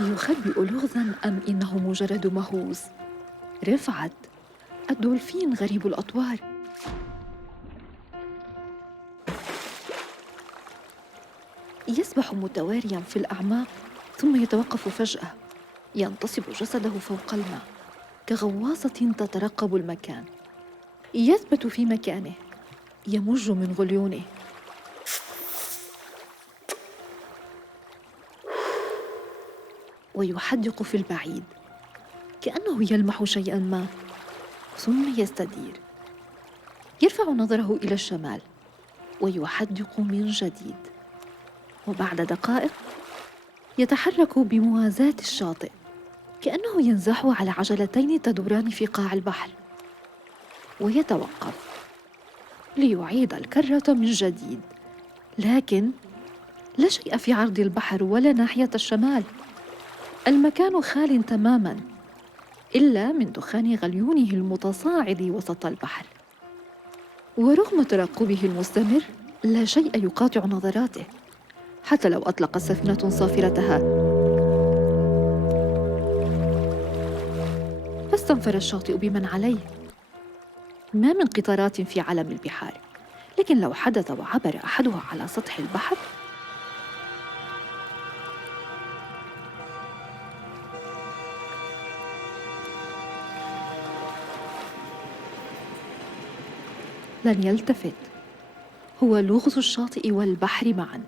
يخبئ لغزاً أم إنه مجرد مهووس؟ رفعت، الدولفين غريب الأطوار. يسبح متوارياً في الأعماق ثم يتوقف فجأة، ينتصب جسده فوق الماء كغواصة تترقب المكان. يثبت في مكانه، يمج من غليونه، ويحدق في البعيد كأنه يلمح شيئاً ما، ثم يستدير، يرفع نظره إلى الشمال ويحدق من جديد، وبعد دقائق يتحرك بموازاة الشاطئ كأنه ينزح على عجلتين تدوران في قاع البحر، ويتوقف ليعيد الكرة من جديد. لكن لا شيء في عرض البحر ولا ناحية الشمال، المكان خال تماماً إلا من دخان غليونه المتصاعد وسط البحر. ورغم ترقبه المستمر لا شيء يقاطع نظراته، حتى لو أطلق سفينة صافرتها. فاستنفر الشاطئ بمن عليه. ما من قطارات في عالم البحار، لكن لو حدث وعبر أحدها على سطح البحر لن يلتفت. هو لغز الشاطئ والبحر معا،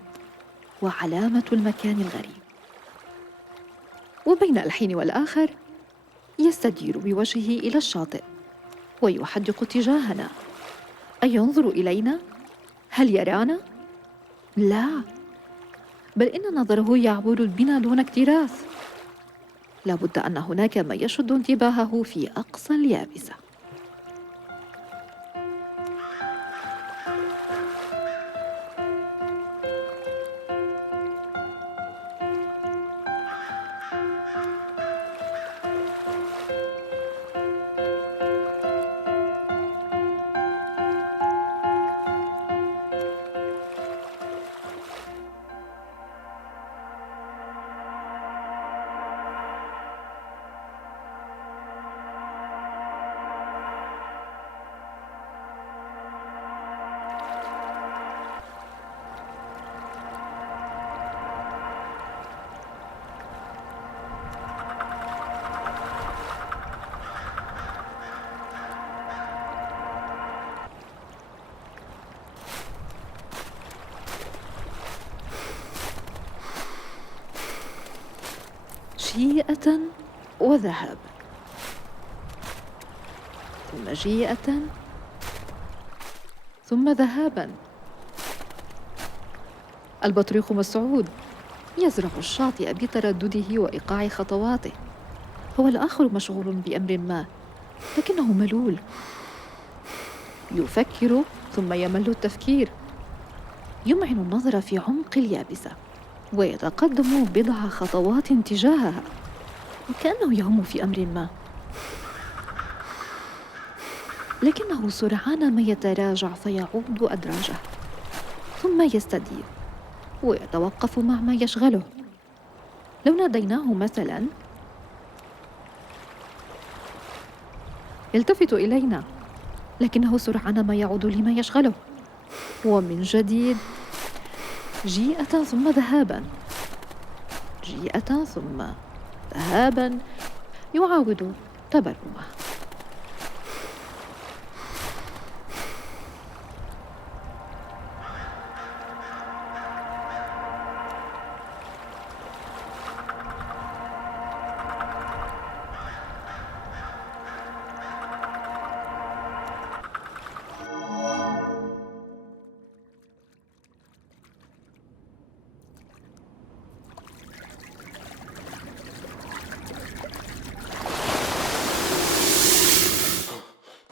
وعلامة المكان الغريب. وبين الحين والآخر يستدير بوجهه إلى الشاطئ ويحدق تجاهنا. أينظر إلينا؟ هل يرانا؟ لا، بل إن نظره يعبر بنا دون اكتراث. لابد أن هناك ما يشد انتباهه في أقصى اليابسة. جيئة وذهاب، ثم جيئة، ثم ذهابا. البطريق مسعود يزرع الشاطئ بتردده وإيقاع خطواته. هو الآخر مشغول بأمر ما، لكنه ملول، يفكر ثم يمل التفكير، يمعن النظر في عمق اليابسة ويتقدم بضع خطوات تجاهها وكأنه يهم في أمر ما، لكنه سرعان ما يتراجع فيعود أدراجه، ثم يستدير ويتوقف مع ما يشغله. لو ناديناه مثلا يلتفت إلينا، لكنه سرعان ما يعود لما يشغله، ومن جديد جيئة ثم ذهابا، جيئة ثم ذهابا، يعاود تبرمه.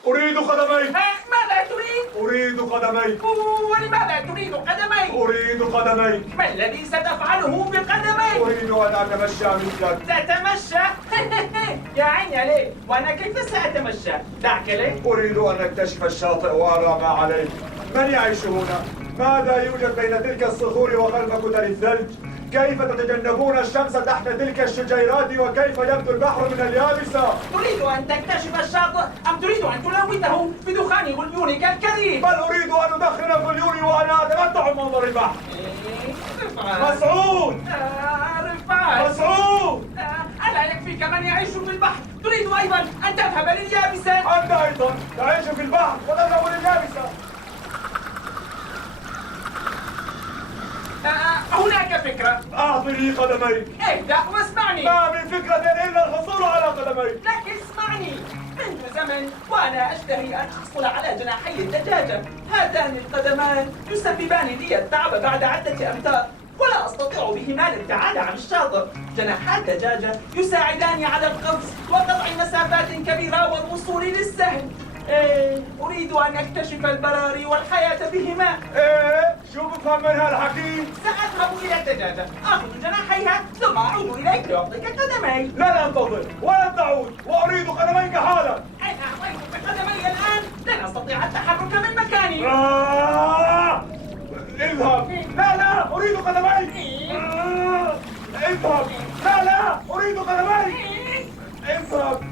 أريد قدمي. ماذا تريد؟ أريد قدمي. ولماذا تريد قدمي؟ أريد قدمي. ما الذي ستفعله بقدمي؟ أريد أن أتمشى مثلك. تتمشى؟ يا عيني عليك، وأنا كيف سأتمشى؟ دعك لي. أريد أن أكتشف الشاطئ وأرى ما عليه. من يعيش هنا؟ ماذا يوجد بين تلك الصخور وخلف كتل الثلج؟ كيف تتجنبون الشمس تحت تلك الشجيرات وكيف يبدو البحر من اليابسة؟ تريد أن تكتشف الشاطئ أم تريد أن تلوثه بدخان غليونك الكريم؟ بل أريد أن أدخن غليوني وأنا أتمتع بمنظر البحر. رفعت مسعود! رفعت مسعود! ألا يكفيك من يعيش في البحر؟ تريد أيضا أن تذهب لليابسة؟ أنت أيضا تعيش في البحر وتذهب لليابسة. هناك فكرة. أعطني قدميك. ابدأ واسمعني. ما من فكرة إلا الحصول على قدميك. لكن اسمعني، منذ زمن وأنا أشتهي أن أحصل على جناحي الدجاجة. هاتان القدمان يسببان لي التعب بعد عدة أمتار ولا أستطيع بهما الابتعاد عن الشاطئ. جناحا الدجاجة يساعداني على القفز وقطع مسافات كبيرة والوصول للسهل. أريد أن أكتشف البراري والحياة بهما. شو بفهم منها الحكيم؟ سأذهب إلى الدجاجة، آخذ جناحيها ثم أعود إليك لأعطيك قدمي. لن أنتظر ولن تعود وأريد قدميك حالا. إن أعطيتك قدمي الآن لن أستطيع التحرك من مكاني. اذهب. لا أريد قدميك. اذهب. لا أريد قدميك. اذهب.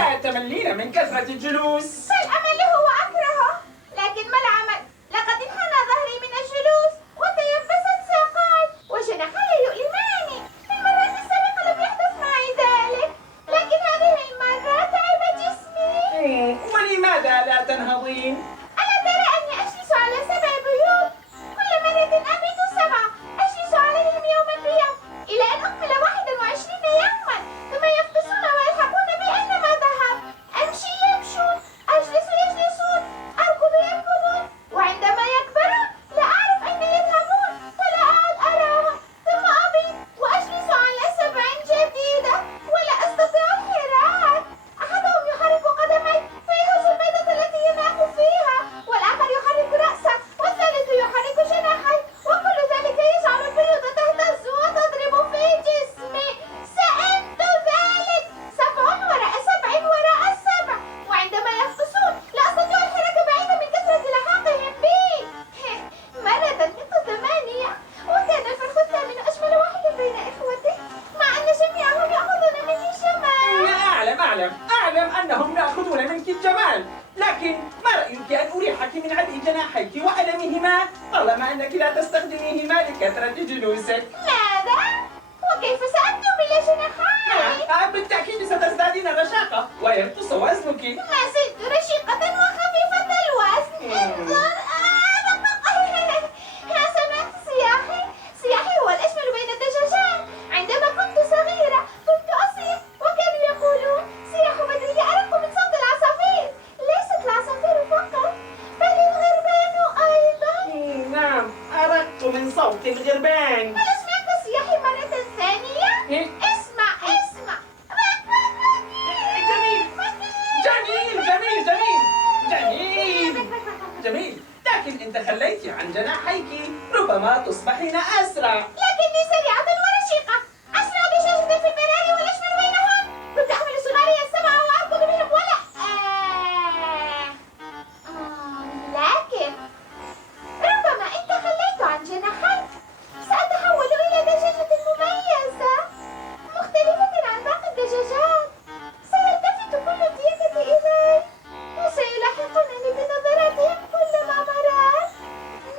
ألا تملين من كثرة الجلوس؟ فالأمل هو أكرهه، لكن ما العمل؟ لقد انحنى ظهري من الجلوس وتيبست ساقاي وجناحي يؤلماني. في المرات السابقة لم يحدث معي ذلك، لكن هذه المرة تعب جسمي. ولماذا لا تنهضين؟ ألا ترى أني أجلس على 7 بيوت؟ كل مرة أبيت 7 أجلس عليهم يوما بيوم إلى أن أكمل 21 يوما، ثم يفطسون ويلحقون بي أينما ذهب. أمشي يمشون، أجلس يجلسون، أركض يركضون، وعندما يكبرون لا أعرف أين يذهبون ولا أعد أراهم. ثم أبيت وأجلس على 7 جديدة ولا أستطيع الحراك. أحدهم يحرك قدمي فيهز البيضة التي ينام فيها، والآخر يحرك رأسه، والثالث يحرك جناحي، وكل ذلك يجعل البيضة تهتز وتضرب في جسمي. سئمت ذلك، 7 وراء 7 وراء 7، وعندما يفطسون لا أستطيع الحركة بعيدا من كثرة لحاقهم بي. مرة كنت 8 وكان الفرخ الثامن أجمل واحد بين إخوته، مع أن جميعهم يأخذون مني جمال. أعلم أنهم يأخذون منك الجمال، لكن ما رأيك أن أريحك من عبء جناحيك وألمهما طالما أنك لا تستخدميهما لكثرة جلوسك؟ ماذا؟ وكيف سأبدو بلا جناحين؟ بالتأكيد ستزدادين رشاقة وينقص وزنك. ما زلت رشيقة وخفيفة الوزن. انظر. سمعت سياحي هو الأجمل بين الدجاجات. عندما كنت صغيرة كنت أصيح وكانوا يقولون سياح بدرية أرق من صوت العصافير. ليست العصافير فقط بل الغربان أيضا. نعم، أرقت من صوت الغربان. هل سمعت سياحي مرة ثانية؟ اسمع. جميل، لكن إن تخليت عن جناحيك ربما تصبحين أسرع. لكني سريعة ورشيقة، أسرع دجاجة في البراري والأجمل بينهم. كنت أحمل صغاري 7 وأركض بهم ولا لكن ربما إن تخليت عن جناحي سأتحول إلى دجاجة مميزة مختلفة عن باقي الدجاجات. سيلتفت كل الديكة إلي وسيلاحقونني بنظراتهم كلما مررت.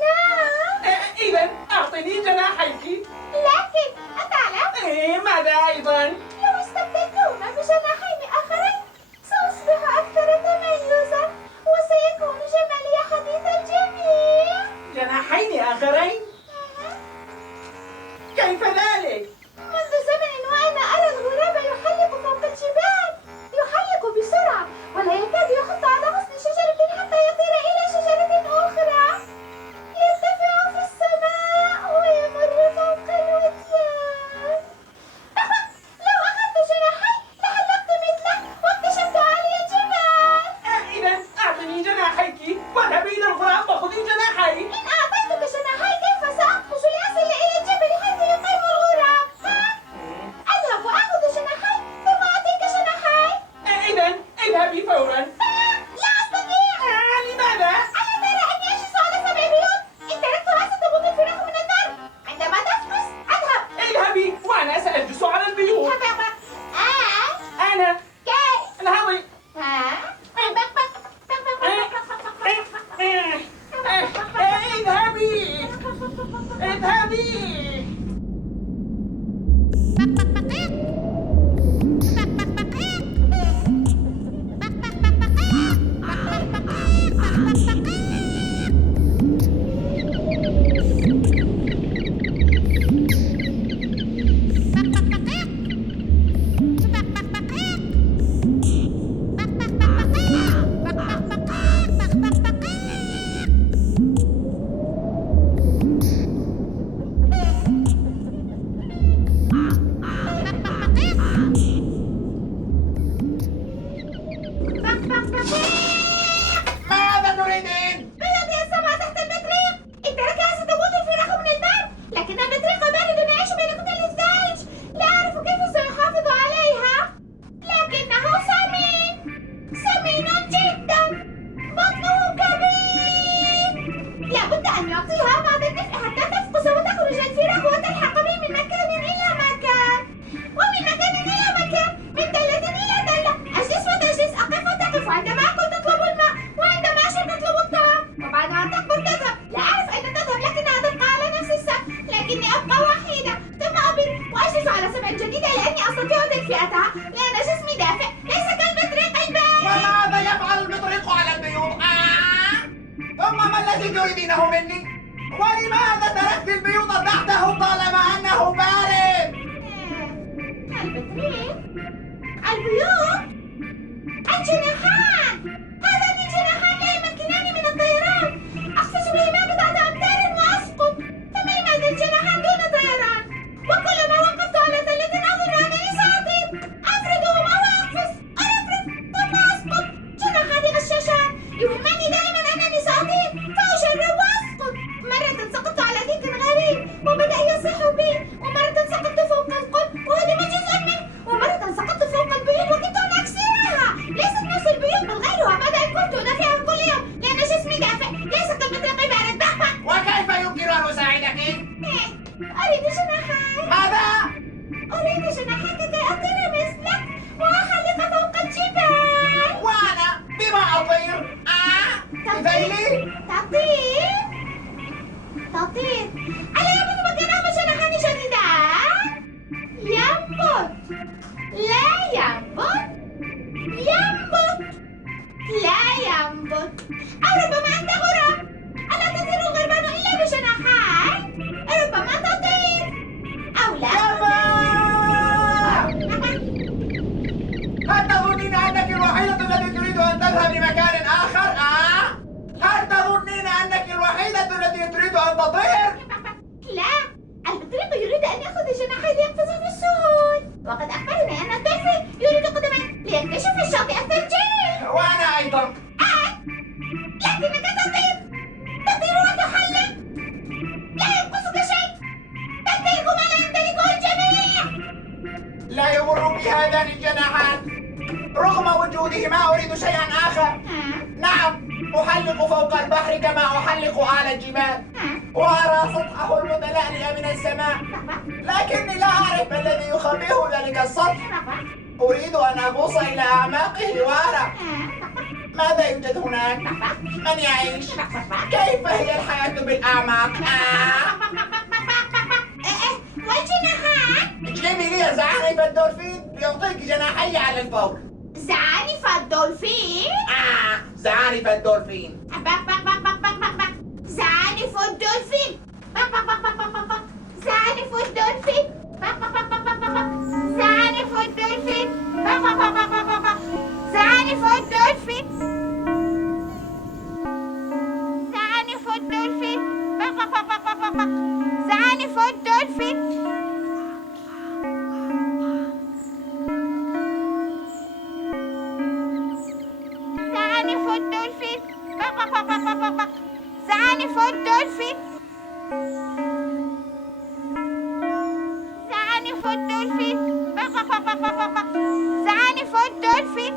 نعم. إذا أعطني جناحيك. لكن اذهبي فورا. لا أستطيع. لماذا؟ ألا ترى أني أجلس على 7 بيوت؟ إن تركتها ستموت الفراخ من الضرب. عندما تفحص أذهب. اذهبي وأنا سأجلس على البيوت. أنا كيف؟ الهوي. اذهبي اذهبي. ماذا تريدين؟ بيض يا السماء تحت البطريق. إن تركها ستموت الفراخ من البرد. لكن البطريق بارد يعيش بين كتل الثلج. لا أعرف كيف سأحافظ عليها، لكنه سمين جدا. بطنه كبير. لابد أن نعطيها بعض الدفء حتى تفقس وتخرج الفراخ وتلحق بي من مكان إلى مكان، ومن مكان إلى مكان، من دلة إلى دلة. أجلس وتجلس، أقف وتقف، وعندما أكل تطلب الماء، وعندما أشرب تطلب الطعام، وبعد أن تكبر تذهب. لا أعرف أين تذهب لكنها تبقى على نفس السقف، لكني أبقى وحيدة. ثم أبيض وأجلس على سبع جديدة لأني أستطيع تدفئتها، لأن جسمي دافئ ليس كالبطريق البارد. وماذا يفعل البطريق على البيوت؟ ثم ما الذي تريدينه مني؟ ولماذا تركت البيوت تحته طالما أنه بارد؟ البطريق، البيوت، الجناحان. هذان الجناحان لا يمكناني من الطيران. أقفز بهما بضعة أمتار وأسقط. ثم لماذا الجناحان دون طيران؟ وكلما وقفت على تلة أظن أنني سأطير. أفردهما وأقفز، أرفرف ثم أسقط. جناحاتي غشاشان يوهماني دائما أنني سأطير، فأجرب وأسقط. مرة سقطت على ديك غريب وبدأ يصيح بي، ومرة سقطت فوق القط وهدم جزء منه، ومرة سقطت فوق البيوت وكدت أن أكسرها. ليست نفس البيوت بل غيرها. ماذا إن كنت أدافعها كل يوم لأن جسمي دافئ ليس كالبطريق البارد. بحبح. وكيف يمكن أن أساعدك؟ أريد جناحين. ماذا؟ أريد جناحين كي أطير مثلك وأحلق فوق الجبال. وأنا بما أطير؟ بذيلي؟ تطير. ألا ينبت مكانهما جناحان جديدان؟ ينبت. لا ينبت. لا ينبت. أو ربما أنت غراب. ألا تطير الغربان إلا بجناحين؟ ربما تطير أو لا. هل تظنين أنك الوحيدة التي تريد أن تذهب لمكان آخر؟ هل تظنين أنك الوحيدة التي تريد أن تطير؟ لا، البطريق يريد أن يأخذ جناحي ليقفز في السهول، وقد أخبرني أن الدولفين يريد قدمين ليكتشف الشاطئ الثلجي. وأنا أيضا. لكنك تطير وتحلق. لا ينقصك شيء. تمتلك ما لا يمتلكه الجميع. لا يمر بي هذان الجناحان. رغم وجودهما أريد شيئا آخر. نعم، أحلق فوق البحر كما أحلق أعلى الجبال، وأرى سطحه المتلألئ من السماء، لكني لا أعرف ما الذي يخبئه ذلك السطح. أريد أن أغوص إلى أعماقه وأرى ماذا يوجد هناك، من يعيش، كيف هي الحياة بالأعماق. والجناحان؟ اجلبي لي زعانف الدولفين ليعطيك جناحي على الفور. زعانف الدولفين؟ زعانف الدولفين. زعانف الدولفين. زعانف الدولفين. زعانف الدولفين. زعانف الدولفين. زعانف الدولفين. زعانف الدولفين. زعانف الدولفين. زعانف الدولفين. زعانف الدولفين. زعانف الدولفين.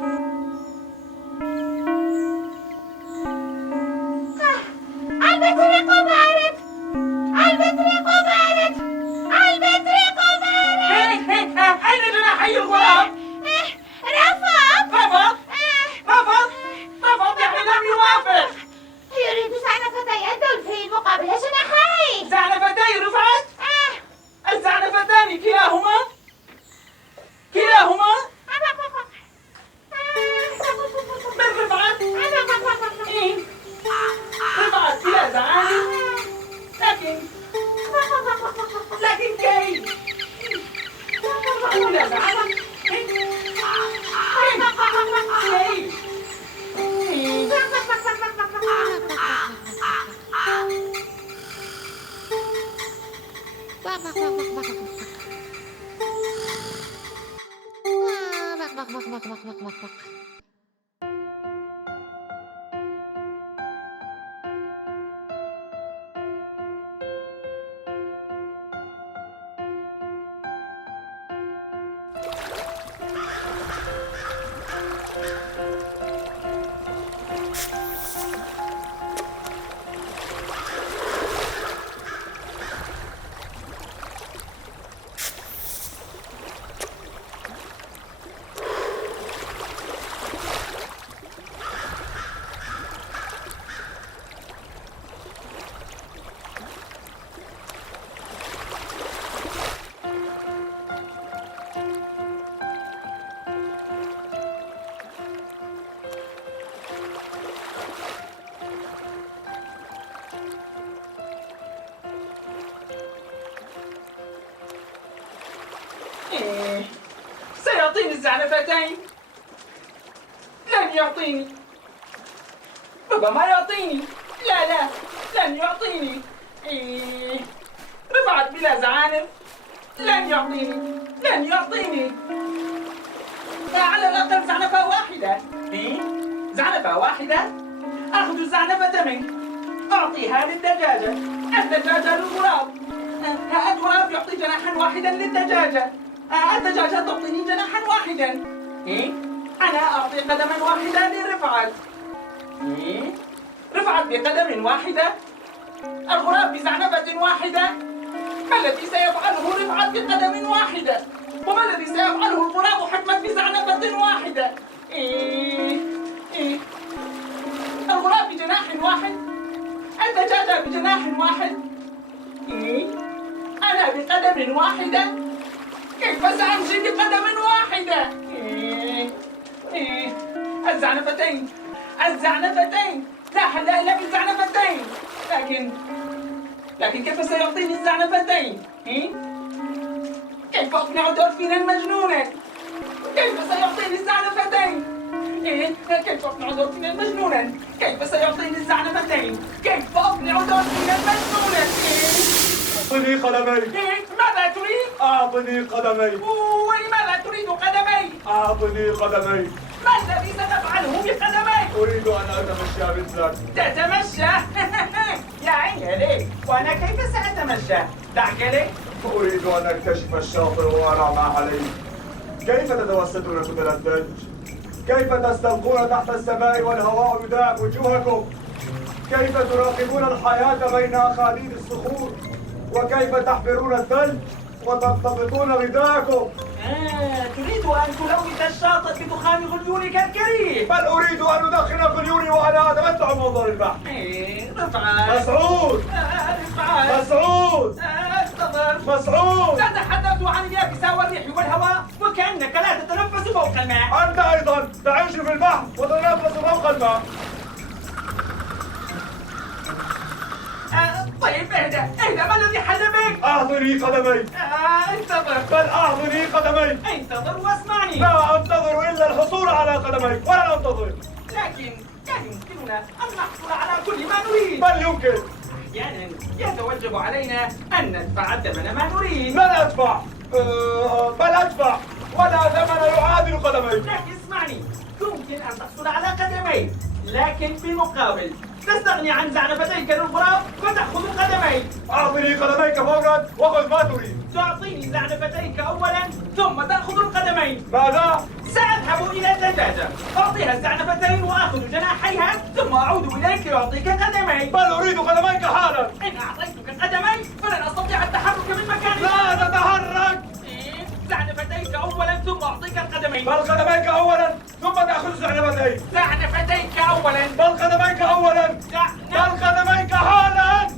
يعطيني الزعنفتين؟ لن يعطيني. ربما يعطيني. لا لن يعطيني. رفعت بلا زعانف. لن يعطيني. على الأقل زعنفة واحدة. زعنفة واحدة؟ أخذ الزعنفة منك، أعطيها للدجاجة، الدجاجة للغراب. الغراب يعطي جناحا واحدا للدجاجة، الدجاجة تعطيني جناحا واحدا. أنا أعطي قدما واحدة لرفعت. رفعت بقدم واحدة، الغراب بزعنفة واحدة. ما الذي سيفعله رفعت بقدم واحدة؟ وما الذي سيفعله الغراب حتما بزعنفة واحدة؟ الغراب بجناح واحد، الدجاجة بجناح واحد. أنا بقدم واحدة. كيف سأمشي بقدم واحدة؟ الزعنفتين لا حل إلا بالزعنفتين. لكن كيف سيعطيني الزعنفتين؟ كيف أقنع دولفينا مجنونا؟ كيف سيعطيني الزعنفتين؟ كيف أقنع دولفينا مجنونا؟ كيف سيعطيني الزعنفتين؟ كيف أقنع دولفينا مجنونا؟ أعطني قدمي. ماذا تريد؟ أعطني قدمي. ولماذا تريد قدمي؟ أعطني قدمي. ما الذي ستفعله بقدمي؟ أريد أن أتمشى مثلك. تتمشى؟ يا عيني ليه؟ وأنا كيف سأتمشى؟ دعك لي. أريد أن أكتشف الشاطئ وأرى ما عليه. كيف تتوسدون كتل الثلج؟ كيف تستلقون تحت السماء والهواء يداعب وجوهكم؟ كيف تراقبون الحياة بين أخاديد الصخور؟ وكيف تحفرون الثلج وترتبطون رداءكم؟ تريد أن تلوث الشاطئ بدخان غليونك الكريم. بل أريد أن أدخن غليوني وأنا أتمتع بمنظر البحر. رفعت. مسعود. رفعت. مسعود. انتظر. مسعود. تتحدث عن اليابسة والريح والهواء وكأنك لا تتنفس فوق الماء. أنت أيضا تعيش في البحر وتتنفس فوق الماء. طيب اهدى، ما الذي حل بك؟ أعطني قدمي. انتظر. بل أعطني قدمي. انتظر واسمعني. لا أنتظر إلا الحصول على قدمي ولن أنتظر. لكن كان يمكننا أن نحصل على كل ما نريد. بل يمكن. أحيانا يتوجب علينا أن ندفع الثمن ما نريد. لن أدفع. بل أدفع ولا ثمن يعادل قدمي. لكن اسمعني، يمكن أن تحصل على قدمي، لكن بالمقابل تستغني عن زعنفتيك للغراب وتأخذ قدمي. أعطني قدميك فورا وخذ ما تريد. تعطيني زعنفتيك أولا ثم تأخذ القدمين. ماذا؟ سأذهب إلى الدجاجة، أعطيها الزعنفتين وآخذ جناحيها ثم أعود إليك لأعطيك قدمي. بل أريد قدميك حالا. إن أعطيتك قدمي فلن أستطيع التحرك من مكاني. لا تتحرك. زعنفتيك أولا ثم أعطيك القدمين. بل قدميك أولا ثم تأخذ زعنفتيك. زعنفتيك أولا. بل قدميك أولا. بل قدميك حالا.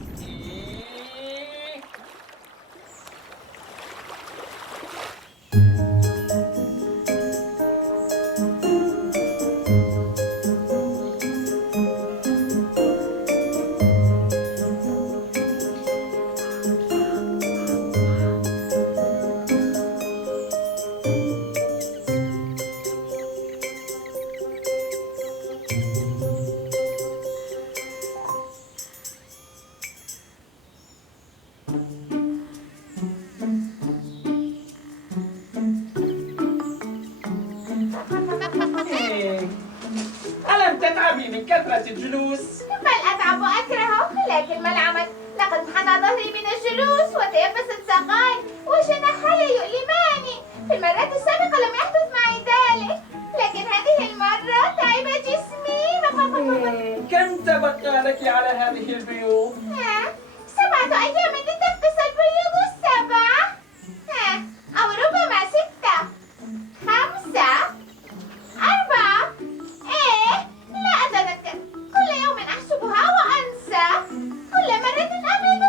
ألم تتعبي من كثرة الجلوس؟ بل أتعب وأكرهه، لكن ما العمل؟ لقد انحنى ظهري من الجلوس وتيبست ساقاي وجناحي يؤلماني. في المرات السابقة لم يحدث معي ذلك، لكن هذه المرة تعب جسمي. كم تبقى لك على هذه البيوض؟ 7 أيام لتفقس البيوض السبع. أو ربما 6 5 4. لا أتذكر. كل يوم أحسبها وأنسى. كل مرة أبيض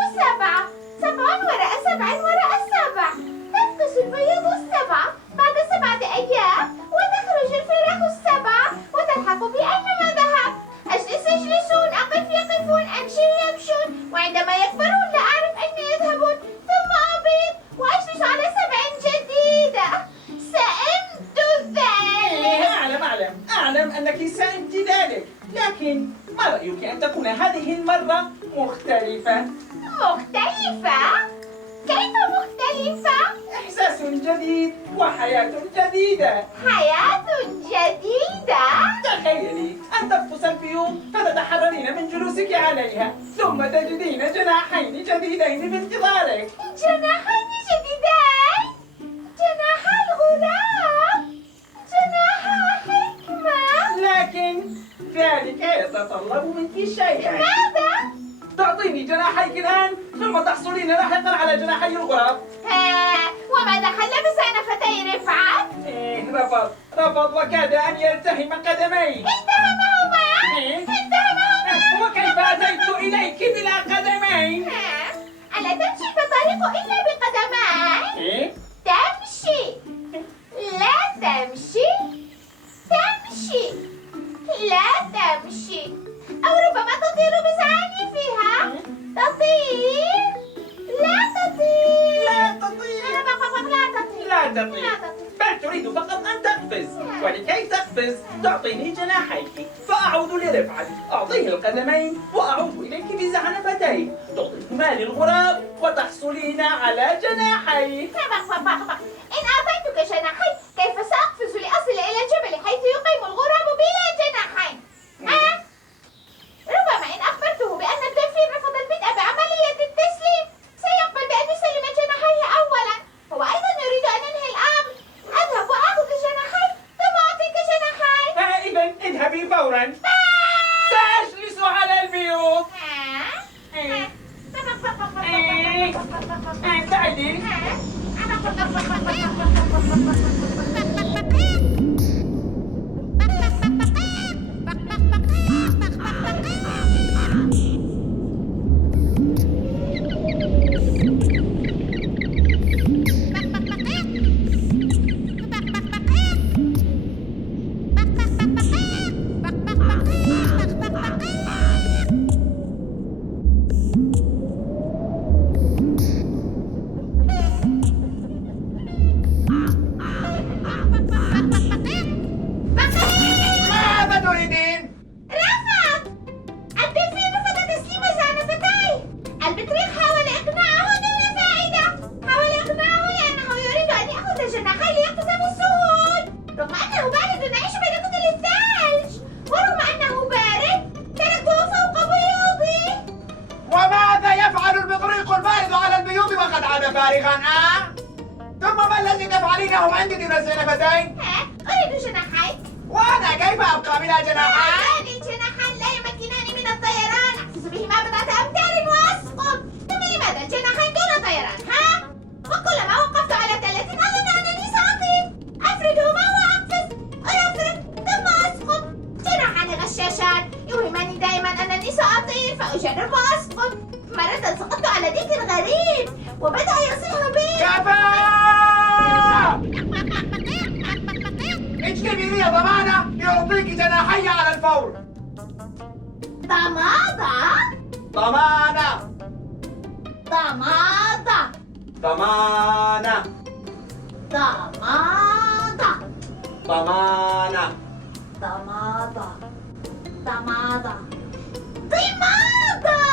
7 وراء 7 وراء 7. تفقس البيوض السبع بعد 7 أيام وتخرج الفراخ السبع وتلحق بي أينما ذهب. أجلس يجلسون، أقف يقفون، أمشي يمشون، وعندما يكبرون لا أعرف أين يذهبون. ثم أبيض وأجلس على 7 جديدة. سأمت لأنك سأنت ذلك، لكن ما رأيك أن تكون هذه المرة مختلفة؟ مختلفة؟ كيف مختلفة؟ إحساس جديد وحياة جديدة. حياة جديدة؟ تخيلي أن تقفز البيوت فتتحررين من جلوسك عليها، ثم تجدين جناحين جديدين بانتظارك. جناحين جديدين؟ جناح الغراب؟ جناح حكمة؟ لكن ذلك يتطلب منك شيئا. ماذا؟ تعطيني جناحيك الآن ثم تحصلين لاحقا على جناحي الغراب. وماذا حل بسنفتي رفعت؟ رفض وكاد أن يلتهم قدمي. اتهمهما؟ اتهمهما؟ وكيف أتيت إليك بلا قدمين؟ ألا تمشي في الطريق إلا بقدمين؟ تمشي لا تمشي تمشي لا تمشي أو ربما تطير بزعانفها. تطير لا تطير لا تطير. لا تطير. لا تطير، بل تريد فقط أن تقفز، ولكي تقفز تعطيني جناحيك فأعود لرفعتي، أعطيه القدمين وأعود إليك بزعنفتيه، تعطيهما للغراب وتحصلين على جناحي. إن أعطيتك جناحي كيف سأقفز لأصل إلى الجبل حيث يقيم الغراب بلا جناحين؟ ربما إن أخبرته بأن الدلفين رفض البدء بعملية التسليم سيقبل بأن يسلم جناحيه أولا. هو أيضا يريد أن ينهي الأمر. أذهب وآخذ جناحي ثم أعطيك جناحي. إذا اذهبي فورا. سأجلس على البيوت. تعالي. ثم ما الذي تفعلينه عندي دون الزنفتين؟ أريد جناحين. وأنا كيف أبقى بلا جناحين؟ هذان الجناحان لا يمكناني من الطيران. أقفز بهما بضعة أمتار وأسقط. ثم لماذا الجناحين دون طيران؟ وكلما وقفت على تلة أظن أنني سأطير. أفردهما وأقفز. أفرد ثم أسقط. جناحان غشاشان يوهماني دائما أنني سأطير فأجرب وأسقط. مرة سقطت على ديك غريب وبدأ يصيح بي. اجلبي لي ضمانة لأعطيك جناحي على الفور. ضمادة؟ ضمانة. ضمادة. ضمانة. ضمادة. ضمانة. ضمادة. ضمادة. ضمادة.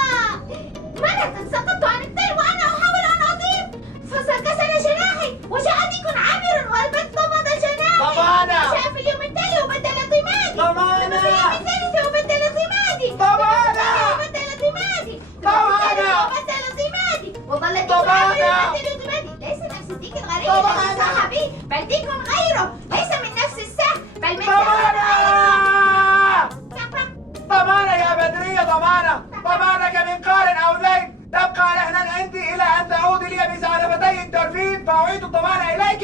مرة سقطت عن الطير وأنا أحاول أن أطير فانكسر جناحي وجاء ديك عابر والبت ضمد جناحي. ضمانة. وجاء في اليوم التالي وبدل ضمادي. ضمانة. في اليوم الثالث وبدل ضمادي. ضمانة. وبدل ضمادي. ضمانة. وبدل ضمادي. وظل ديك ضمانة. عابر يبدل ضمادي. ليس نفس الديك الغريب الذي صاح بي بل ديك غيره ليس من نفس السهم بل من ضمانة يا بدرية. ضمانة. ضمانك من قار أو ذيل تبقى لهنا عندي إلى أن تعودي لي بزعنفتي الدولفين فأعيد الضمانة إليك.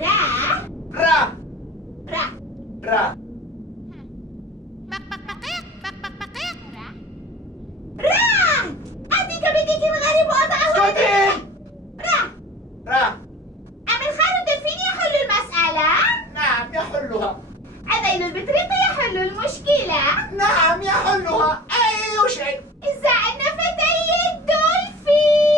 را را را را را أتيك بديك غريب وأضعه. اسكتي. را را. أم الخال الدلفين يحل المسألة؟ نعم يحلها. أذيل البطريق يحل المشكلة؟ نعم يحلها أي شيء. زعنفتي الدولفين.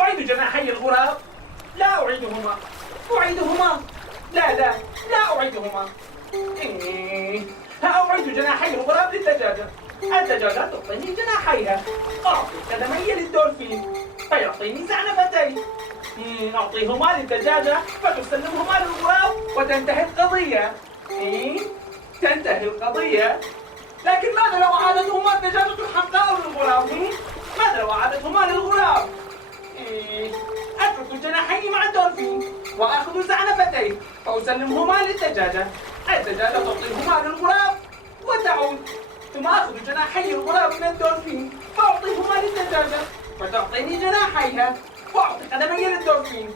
أعيد جناحي الغراب. لا أعيدهما. أعيدهما. لا أعيدهما. أعيد جناحي الغراب للدجاجة. الدجاجة تعطيني جناحيها. أعطي قدمي للدولفين فيعطيني زعنفتي. أعطيهما للدجاجة فتسلمهما للغراب وتنتهي القضية. تنتهي القضية. لكن ماذا لو أعادتهما الدجاجة الحمقاء للغراب؟ ماذا لو أعادتهما للغراب؟ أترك جناحي مع الدولفين وأخذ زعنفتيه فأسلمهما للدجاجة. الدجاجة تعطيهما للغراب وتعود، ثم أخذ جناحي الغراب من الدولفين فأعطيهما للدجاجة فتعطيني جناحيها وأعطي قدمي للدولفين.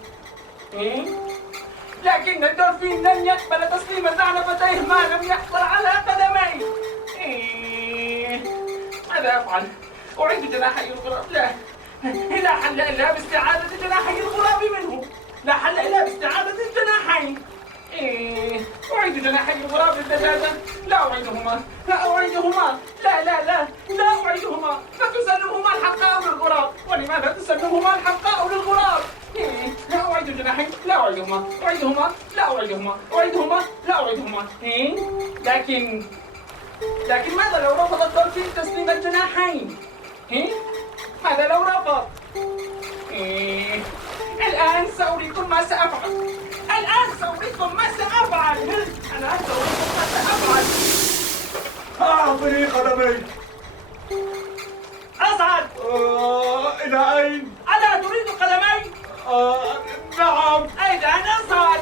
لكن الدولفين لن يقبل تسليم زعنفتيه ما لم يحصل على قدميه. ماذا أفعل؟ أعيد جناحي الغراب. لا حل إلا باستعادة جناحي الغراب منه. لا حل إلا باستعادة الجناحين. أعيد جناحي الغراب للدجاجة. لا أعيدهما. لا أعيدهما. لا أعيدهما. فتسلمهما الحمقاء للغراب. ولماذا تسلمهما الحمقاء للغراب؟ لا أعيد جناحي. لا أعيدهما. أعيدهما. لا أعيدهما. أعيدهما. لا أعيدهما. لكن ماذا لو رفض الدولفين تسليم الجناحين؟ ماذا لو رفض؟ الآن سأريكم ما سأفعل. أعطني قدمي. أصعد. إلى أين؟ ألا تريد قدمي؟ نعم. إذن أصعد.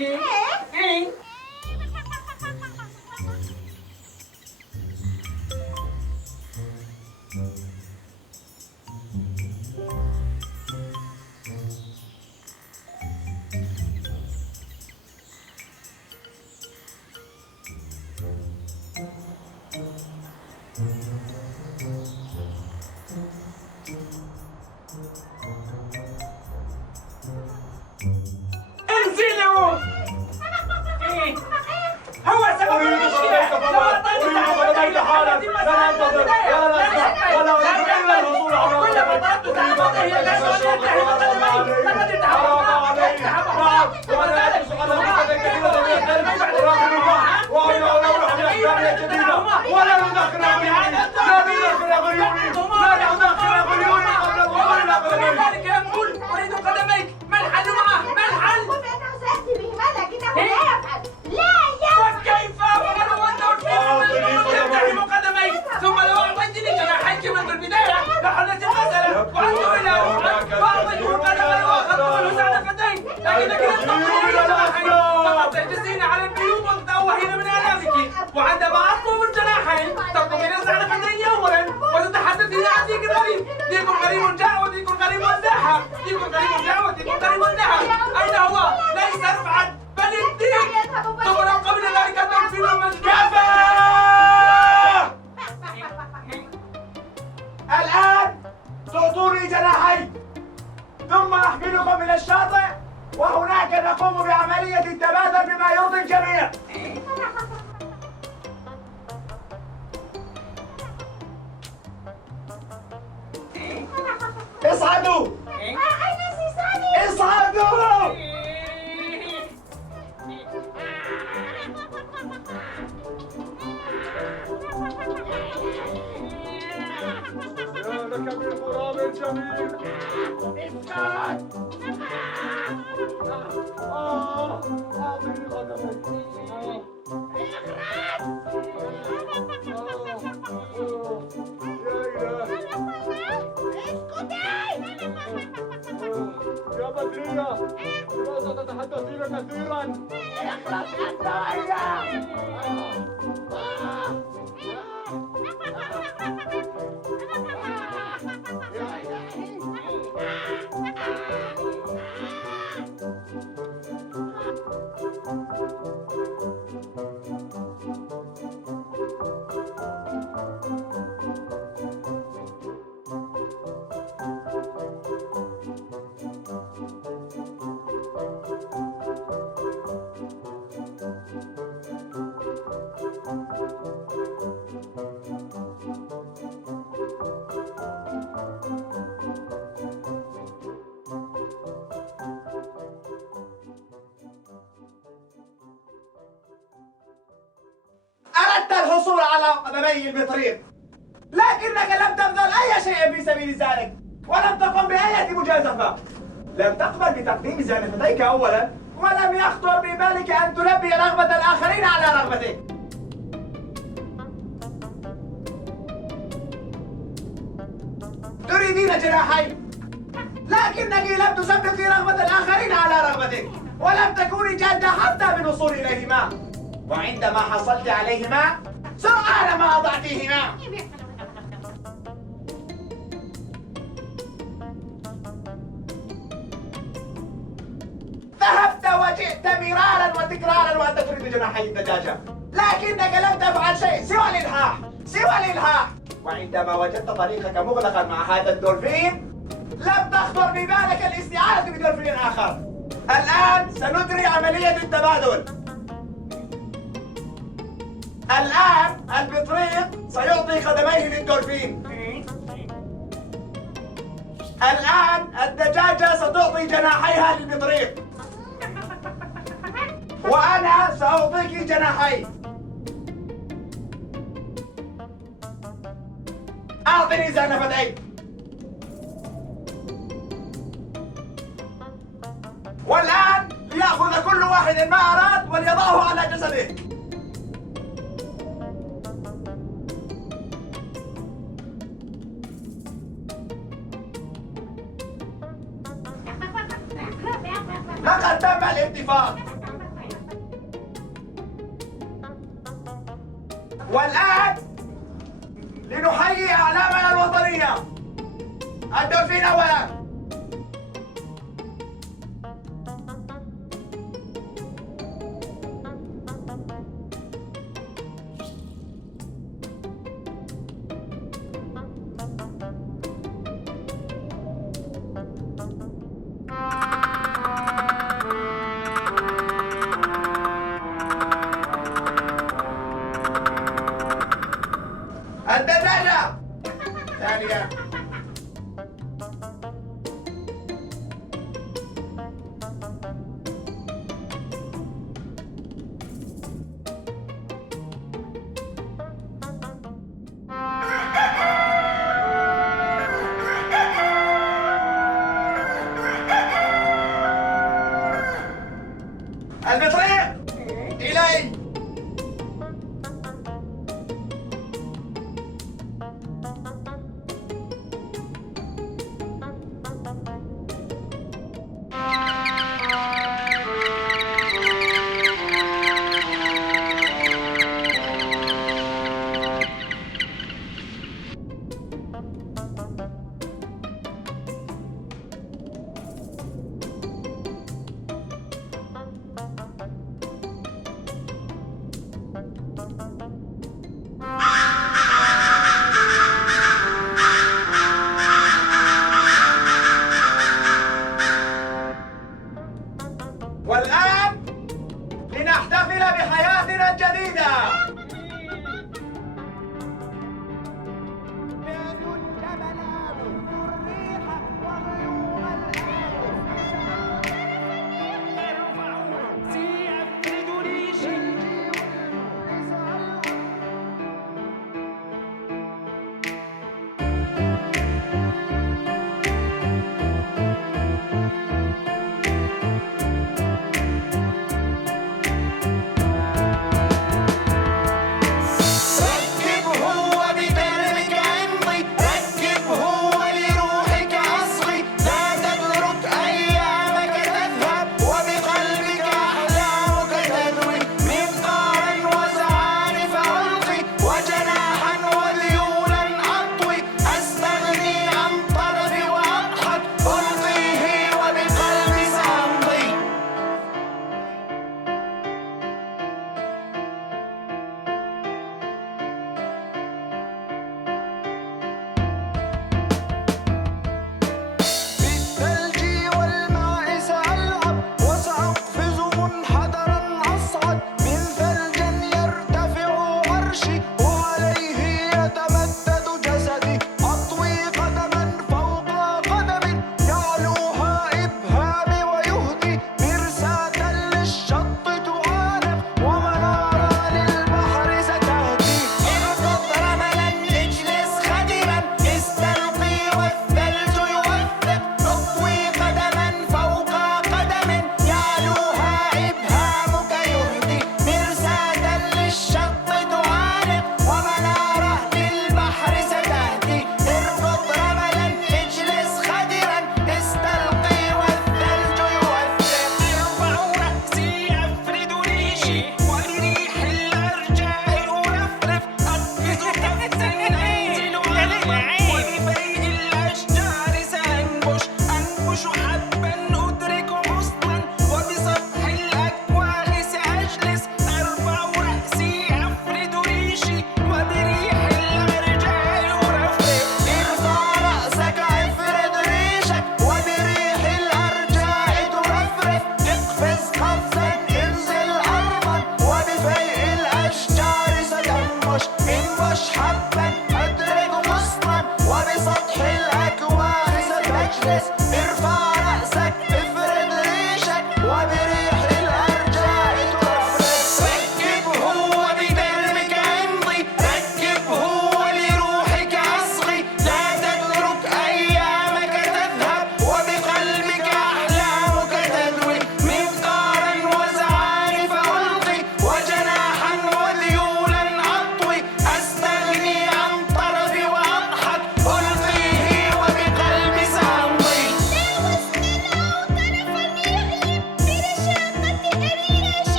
اوكي؟ ايه انزلوا. ايه هو سبب أريد المشكلة. قدميك لو فقط. أعطاني أريد قدميك حالا. لا أنتظر ولا أسمع ولا أريد إلا الحصول على كلما طلبت تعهدا هي الناس أن ينتهي بقدمي. لقد انتهى وما زالت ولا ندخل غيوني لا ندخل غيوني لا ندخل غيوني قبل الوصول إلى قدميك. ذلك يقول أريد قدميك. ما الحل معه؟ ما الحل؟ أقول بأنه سيأتي بهما لكنه لا يفعل. لا يفعل. وكيف ولو أنه الفيل يلتهم قدميك ثم لو أعطيتني جناحيك منذ البداية لحلت المسألة وأنت إلى فأعطيته قدمي وأخذته الزعنفتين لكنك لم تقل لي جناحين فقد تجلسين على البيوت وتتأوهين من آلامك وعندما أطلب الجناحين تطلبين الزعنفتين أولا وتتحدثين عن ديك غريب. ديك غريب جاء وديك غريب زاح. ديك غريب جاء وديك غريب زاح. أين هو؟ ليس رفعت بل الديك. ثم لو قبل ذلك الدولفين المجنون. الآن تعطوني جناحي ثم أحملكم إلى الشاطئ وهناك نقوم بعملية التبادل بما يرضي الجميع. اصعدوا أين سيساني؟ اصعدوا. يا لك من غراب الجميل. أعطني قدمي. يا إلهي. يا بدرية لماذا تتحدثين كثيرا؟ أردت الحصول على قدمي البطريق لكنك لم تبذل أي شيء في سبيل ذلك ولم تقم بأي مجازفة. لم تقبل بتقديم زعنفتيك أولا ولم يخطر ببالك أن تلبي رغبة الآخرين على رغبتك. تريدين جناحين لكنك لم تسبقي رغبة الآخرين على رغبتك ولم تكوني جادة حتى بالوصول إليهما. وعندما حصلت عليهما سرعان ما أضعتيهما. ذهبت وجئت مرارا وتكرارا وأنت تريد جناحي الدجاجة لكنك لم تفعل شيء سوى الإلحاح سوى الإلحاح. وعندما وجدت طريقك مغلقا مع هذا الدولفين لم تخطر ببالك الاستعانة بدولفين آخر. الآن سنجري عملية التبادل. الآن البطريق سيعطي قدميه للدولفين. الآن الدجاجة ستعطي جناحيها للبطريق. وأنا سأعطيك جناحي. أعطني زعنفتيك. والآن ليأخذ كل واحد ما أراد وليضعه على جسده. لقد تم الاتفاق. والآن لنحيي أعلامنا الوطنية. الدولفين أولا. الدجاجة ثانيا. البطريق إلي. والآن لنحتفل بحياتنا الجديدة.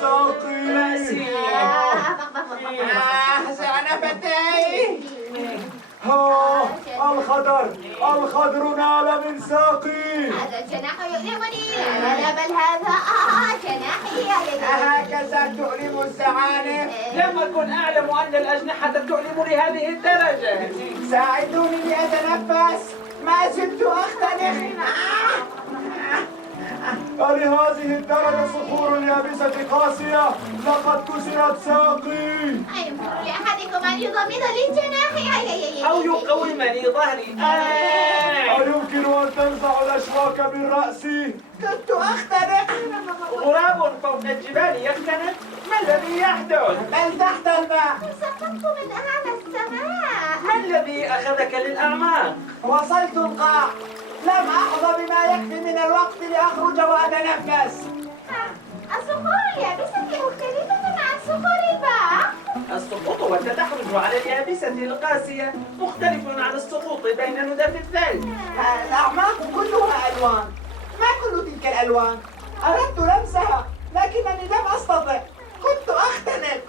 ساقي. زعنفتي. الخضر نال من ساقي. هذا الجناح يؤلمني. لا بل هذا جناحي. هكذا تؤلم الزعانف. لم أكن أعلم أن الأجنحة تؤلم لهذه الدرجة. ساعدوني لأتنفس، ما زلت أختنق. لهذه الدرجة صخور اليابسة قاسية، لقد كسرت ساقي. أيمكن لأحدكم أن يضمد لي جناحي أو يقومني ظهري. أيمكن أن تنزع الأشواك من رأسي؟ كنت أختنق. غراب فوق الجبال يختنق؟ ما الذي يحدث؟ بل تحت الماء. سقطت من أعلى السماء. ما الذي أخذك للأعماق؟ وصلت القاع، لم أحظى بما يكفي من الوقت لأخرج وأتنفس. الصخور اليابسة مختلفة عن صخور البحر. السقوط والتدحرج على اليابسة القاسية مختلف عن السقوط بين ندى الثلج. الأعماق كلها ألوان. ما كل تلك الألوان؟ أردت لمسها لكنني لم أستطع، كنت أختنق.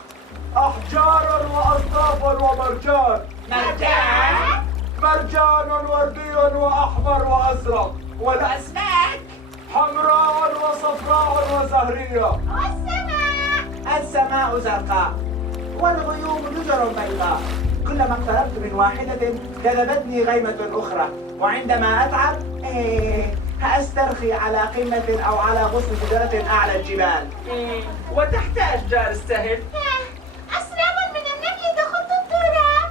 أحجار وأصداف ومرجان. مرجان وردي وأحمر وأزرق، والأسماك حمراء وصفراء وزهرية. السماء زرقاء والغيوم نجر بيضاء. كلما اقتربت من واحدة جذبتني غيمة أخرى، وعندما أتعب أسترخي على قمة أو على غصن شجرة أعلى الجبال. وتحت أشجار السهل أسراب من النمل تخط التراب،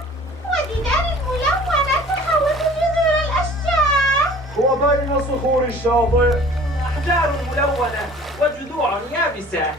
وديدان ملونة تحوط جذور الأشجار. وبين صخور الشاطئ أحجار ملونة وجذوع يابسة.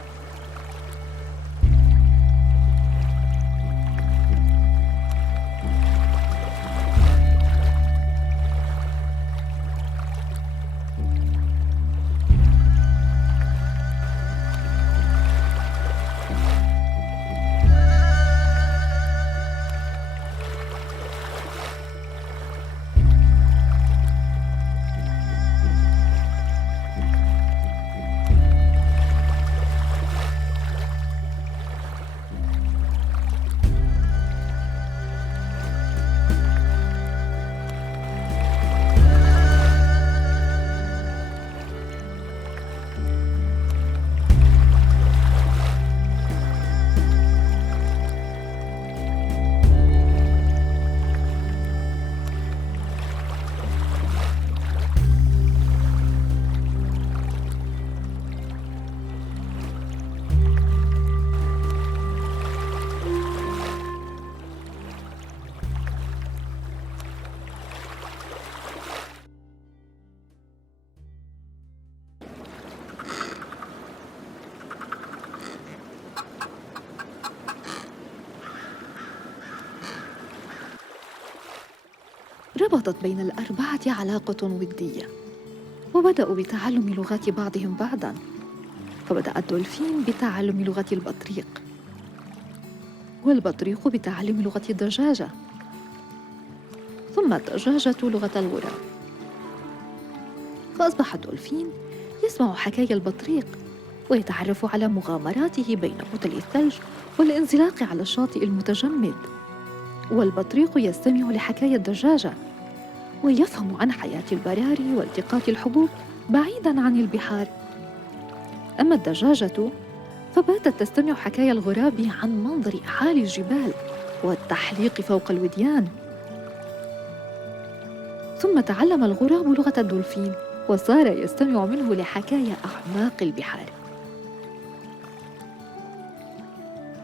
ربطت بين الأربعة علاقة ودية، وبدأوا بتعلم لغات بعضهم بعضاً. فبدأ الدولفين بتعلم لغة البطريق، والبطريق بتعلم لغة الدجاجة، ثم الدجاجة لغة الغراب. فأصبح الدولفين يسمع حكايا البطريق ويتعرف على مغامراته بين كتل الثلج والانزلاق على الشاطئ المتجمد، والبطريق يستمع لحكايا الدجاجة ويفهم عن حياة البراري والتقاط الحبوب بعيداً عن البحار. أما الدجاجة فباتت تستمع حكايا الغراب عن منظر أعالي الجبال والتحليق فوق الوديان. ثم تعلم الغراب لغة الدولفين وصار يستمع منه لحكايا أعماق البحار.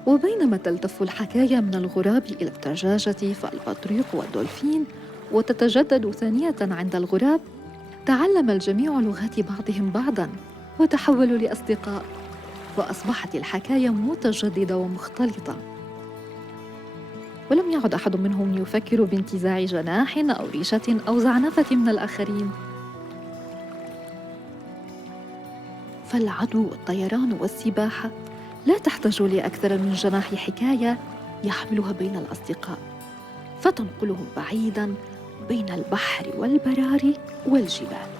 وبينما تلتف الحكايا من الغراب إلى الدجاجة فالبطريق والدولفين وتتجدد ثانية عند الغراب، تعلم الجميع لغات بعضهم بعضاً وتحولوا لأصدقاء، وأصبحت الحكاية متجددة ومختلطة. ولم يعد أحد منهم يفكر بانتزاع جناح أو ريشة أو زعنفة من الآخرين. فالعدو والطيران والسباحة لا تحتاج لأكثر من جناح حكاية يحملها بين الأصدقاء، فتنقلهم بعيداً بين البحر والبراري والجبال.